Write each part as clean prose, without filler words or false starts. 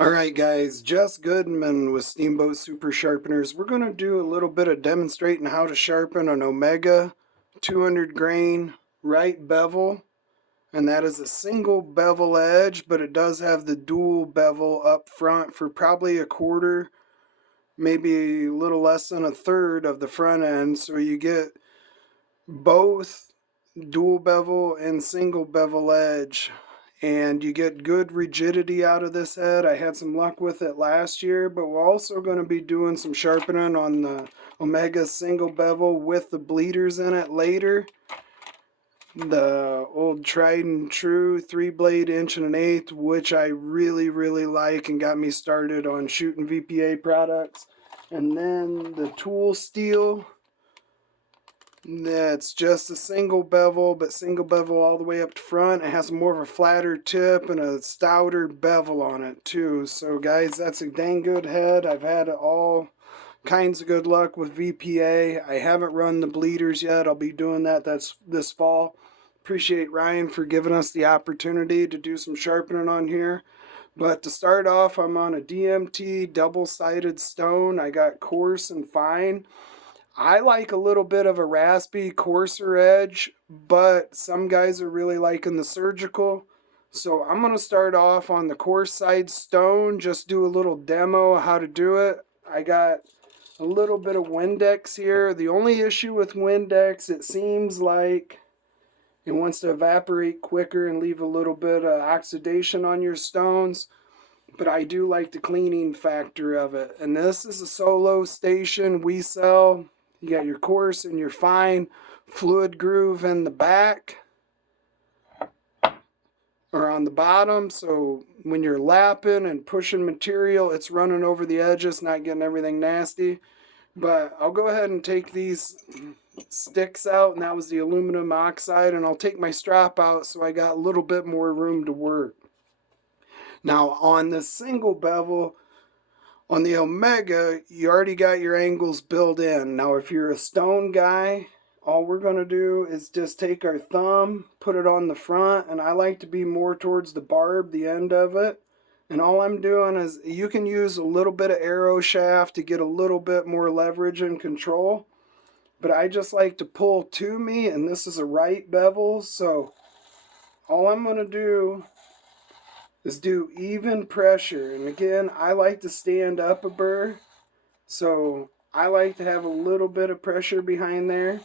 Alright guys, Jess Goodman with Steamboat Super Sharpeners. We're going to do a little bit of demonstrating how to sharpen an Omega 200 grain right bevel. And that is a single bevel edge, but it does have the dual bevel up front for probably a quarter, maybe a little less than a third of the front end. So you get both dual bevel and single bevel edge, and you get good rigidity out of this head. I had some luck with it last year, but we're also going to be doing some sharpening on the Omega single bevel with the bleeders in it later. The old tried and true 3-blade 1 1/8, which I really like and got me started on shooting VPA products. And then the tool steel, that's just a single bevel, but single bevel all the way up to front. It has more of a flatter tip and a stouter bevel on it too. So guys, that's a dang good head. I've had all kinds of good luck with VPA. I haven't run the bleeders yet. I'll be doing that this fall. Appreciate Ryan for giving us the opportunity to do some sharpening on here. But to start off, I'm on a DMT double-sided stone. I got coarse and fine. I like a little bit of a raspy, coarser edge, but some guys are really liking the surgical. So I'm going to start off on the coarse side stone, just do a little demo how to do it. I got a little bit of Windex here. The only issue with Windex, it seems like it wants to evaporate quicker and leave a little bit of oxidation on your stones. But I do like the cleaning factor of it. And this is a solo station we sell. You got your coarse and your fine, fluid groove in the back or on the bottom. So when you're lapping and pushing material, it's running over the edges, not getting everything nasty. But I'll go ahead and take these sticks out, and that was the aluminum oxide, and I'll take my strap out so I got a little bit more room to work. Now on the single bevel, on the Omega, you already got your angles built in. Now if you're a stone guy, all we're going to do is just take our thumb, put it on the front, and I like to be more towards the barb, the end of it. And all I'm doing is, you can use a little bit of arrow shaft to get a little bit more leverage and control. But I just like to pull to me, and this is a right bevel, so all I'm going to do is do even pressure. And again, I like to stand up a burr, so I like to have a little bit of pressure behind there.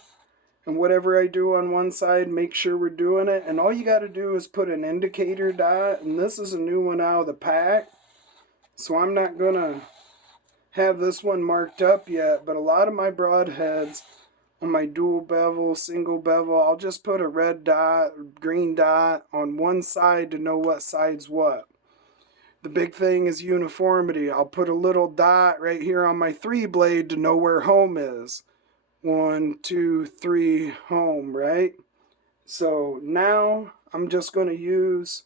And whatever I do on one side, make sure we're doing it. And all you got to do is put an indicator dot, and this is a new one out of the pack, so I'm not going to have this one marked up yet. But a lot of my broadheads on my dual bevel, single bevel, I'll just put a red dot, green dot on one side to know what side's what. The big thing is uniformity. I'll put a little dot right here on my 3-blade to know where home is. 1, 2, 3, home, right? So now I'm just going to use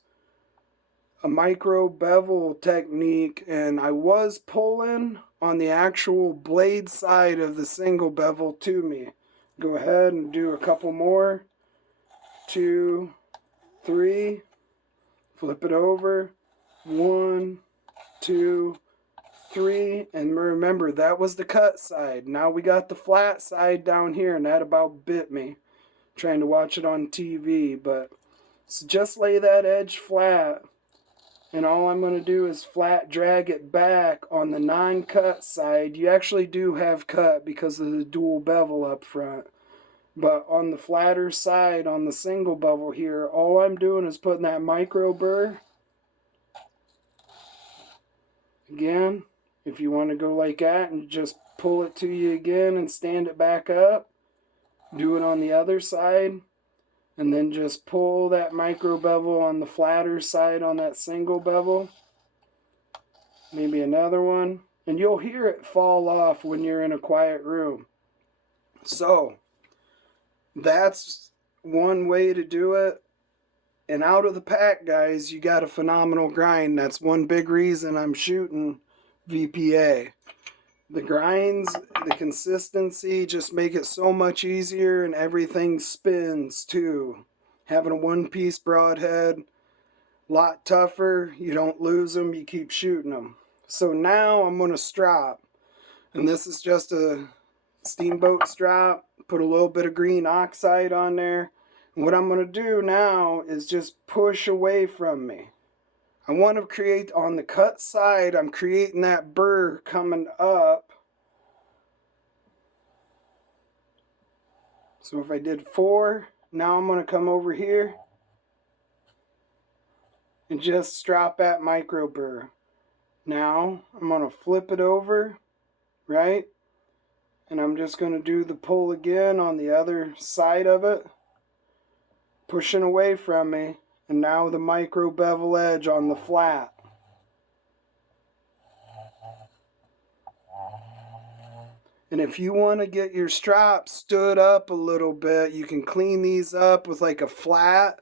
a micro bevel technique, and I was pulling on the actual blade side of the single bevel to me. Go ahead and do a couple more. 2, 3, flip it over. 1, 2, 3, and remember that was the cut side. Now we got the flat side down here, and that about bit me trying to watch it on TV. But so just lay that edge flat, and all I'm going to do is flat drag it back on the non-cut side. You actually do have cut because of the dual bevel up front. But on the flatter side, on the single bevel here, all I'm doing is putting that micro burr. Again, if you want to go like that and just pull it to you again and stand it back up, do it on the other side, and then just pull that micro bevel on the flatter side on that single bevel. Maybe another one, and you'll hear it fall off when you're in a quiet room. So that's one way to do it. And out of the pack, guys, you got a phenomenal grind. That's one big reason I'm shooting VPA. The grinds, the consistency just make it so much easier, and everything spins too. Having a one-piece broadhead, A lot tougher. You don't lose them. You keep shooting them. So now I'm going to strop. And this is just a steamboat strop. Put a little bit of green oxide on there. And what I'm going to do now is just push away from me. I want to create on the cut side, I'm creating that burr coming up. So if I did 4, now I'm going to come over here and just strop that micro burr. Now I'm going to flip it over, right? And I'm just going to do the pull again on the other side of it, pushing away from me. And now the micro bevel edge on the flat. And if you want to get your strap stood up a little bit, you can clean these up with like a flat,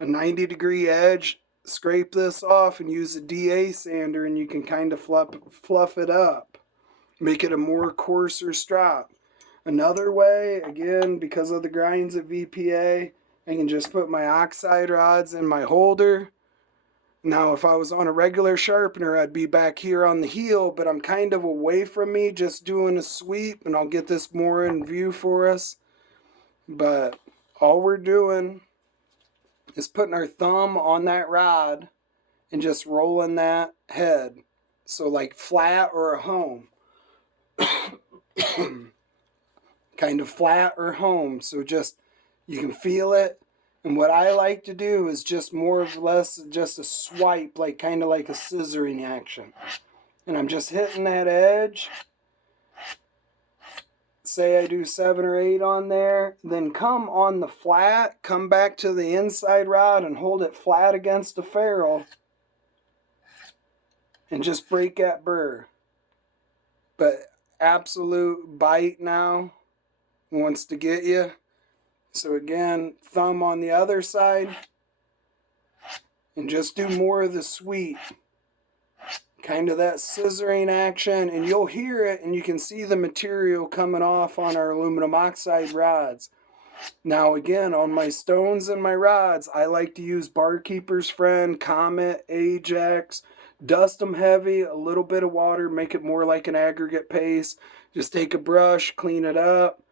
a 90-degree edge. Scrape this off and use a DA sander, and you can kind of fluff it up. Make it a more coarser strap. Another way, again, because of the grinds at VPA, I can just put my oxide rods in my holder. Now, if I was on a regular sharpener, I'd be back here on the heel, but I'm kind of away from me, just doing a sweep, and I'll get this more in view for us. But all we're doing is putting our thumb on that rod and just rolling that head. So like flat or a home. Kind of flat or home. So just, you can feel it. And what I like to do is just more or less just a swipe, like kind of like a scissoring action. And I'm just hitting that edge. Say I do 7 or 8 on there, then come on the flat, come back to the inside rod and hold it flat against the ferrule and just break that burr. But absolute bite now wants to get you. So again, thumb on the other side and just do more of the sweep. Kind of that scissoring action, and you'll hear it and you can see the material coming off on our aluminum oxide rods. Now again, on my stones and my rods, I like to use Barkeeper's Friend, Comet, Ajax. Dust them heavy, a little bit of water, make it more like an aggregate paste. Just take a brush, clean it up.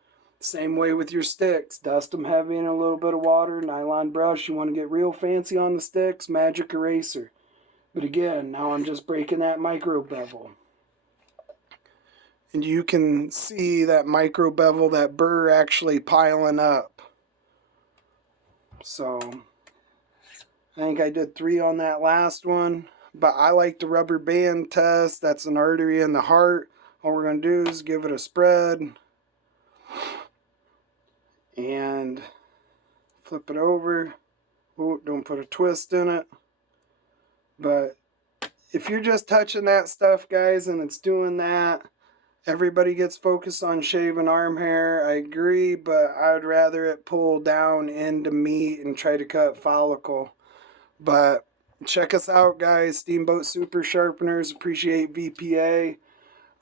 Same way with your sticks. Dust them heavy in a little bit of water, nylon brush. You want to get real fancy on the sticks, magic eraser. But again, now I'm just breaking that micro bevel. And you can see that micro bevel, that burr actually piling up. So, I think I did 3 on that last one. But I like the rubber band test. That's an artery in the heart. All we're going to do is give it a spread. And flip it over. Oh, don't put a twist in it. But if you're just touching that stuff, guys, and it's doing that, everybody gets focused on shaving arm hair. I agree, but I would rather it pull down into meat and try to cut follicle. But check us out, guys. Steamboat Super Sharpeners. Appreciate VPA.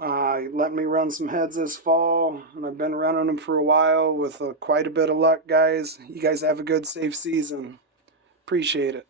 Let me run some heads this fall, and I've been running them for a while with quite a bit of luck, guys. You guys have a good, safe season. Appreciate it.